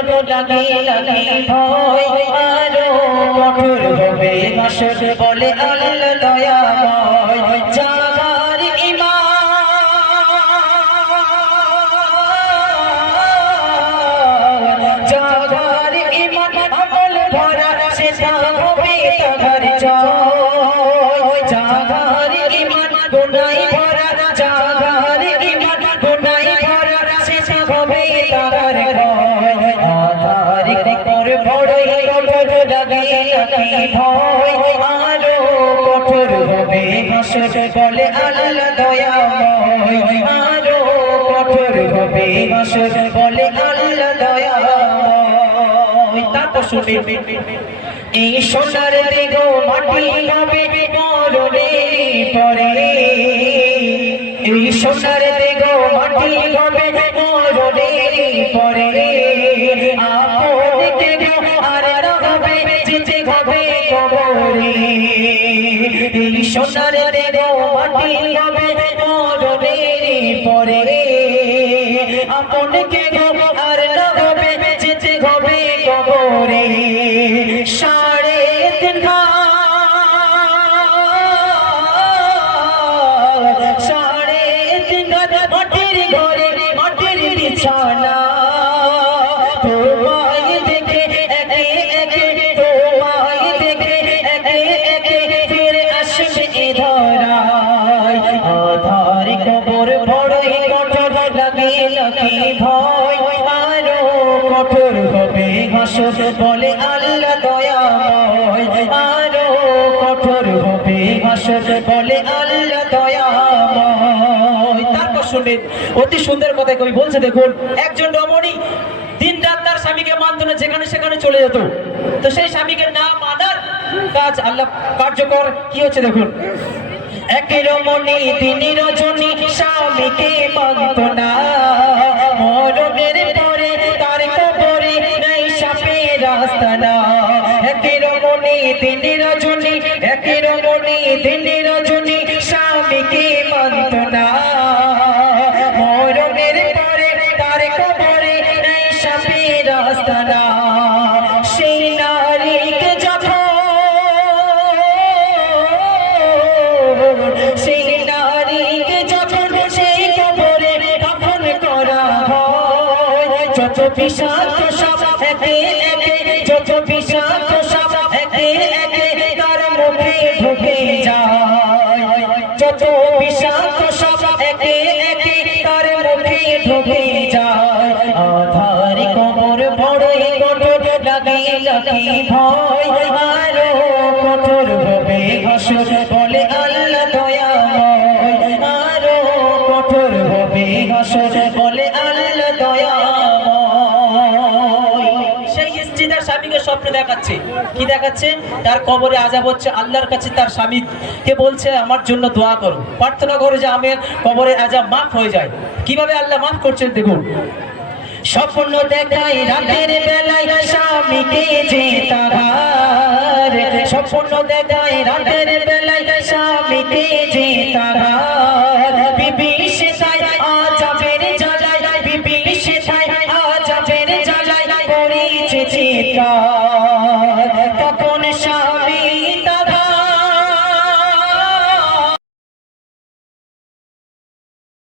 লাগে লাগে ভয় আরো কঠোর হবে হাসর বলে আল্লাহ দয়াময় যার ঈমান যার ঈমান আমল ভরা সেটা হবে তার জয় যার ঈমান গুনাহ ভরা যার ঈমান গুনাহ ভরা সেটা হবে তার জয় আধার কর বড়ই কঠোর লাগে লাগে ভয় আরো কঠোর হবে হাসর বলে আল্লাহ দয়াময় আরো কঠোর হবে হাসর বলে আল্লাহ দয়াময় তারপর শুনে এই সোনার দেগো মাটি হবে মরণের পরে এই সোনার দেগো মাটি হবে মরণের পরে আপন দেগো আর হবে যেতে হবে কবরে এই সোনার দেগো মাটি হবে মরণের পরে আপন দেগো আর হবে যেতে হবে কবরে সাড়ে তিন মাটির ঘরে মাটির বিছানা তোমায় দেখে একে একে তোমায় দেখে একে একে ফিরে আসবে এ ধরায় আধার কবর বড়ই কঠোর লাগে লাগে ভয় আরো কঠোর হবে হাসর বলে আল্লাহ দয়াময় আরো কঠোর হবে হাসর বলে আল্লাহ দয়াময় তারপর শুনেন অতি সুন্দর কথা কবি বলছে দেখুন একজন রমণী দিন রাত তার স্বামীকে মানত না যেখানে সেখানে চলে যেত তো সেই স্বামীকে না মানার কাজ আল্লাহ কার্যকর কি হচ্ছে দেখুন এক রমণী তিনি রজনী স্বামীকে মানত না মরণের পরে তার কবরে নাই সাপের আস্তানা এক রমণী তিনি রজনী এক রমণী তিনি রজনী স্বামীকে মানত না মরণের পরে তার কবরে নাই সাপের আস্তানা সেই নারীকে যখন সেই নারীকে যখন সেই কবরে দাফন করা হয় যত বিষাক্ত সাপ একে একে যত বিষাক্ত সাপ একে একে তার মুখে ঢুকে যায় যত বিষাক্ত সাপ একে একে তার মুখে ঢুকে যায় আধার কবর বড়ই কঠোর লাগে লাগে ভয় আরো কঠোর হবে হাসর বলে আল্লাহ দয়াময় আরো কঠোর হবে হাসর বলে আল্লাহ দয়াময় সেই স্ত্রী তার স্বামীকে স্বপ্ন দেখাচ্ছে কি দেখাচ্ছে তার কবরে আযাব হচ্ছে আল্লাহর কাছে তার স্বামীকে বলছে আমার জন্য দোয়া করো প্রার্থনা করো যে আমার কবরে আযাব মাফ হয়ে যায় কিভাবে আল্লাহ মাফ করছেন দেখুন স্বপ্ন দেখায় রাতের বেলায় স্বামীকে যে তাহার স্বপ্ন দেখায় রাতের বেলায় স্বামীকে যে তাহার বিবি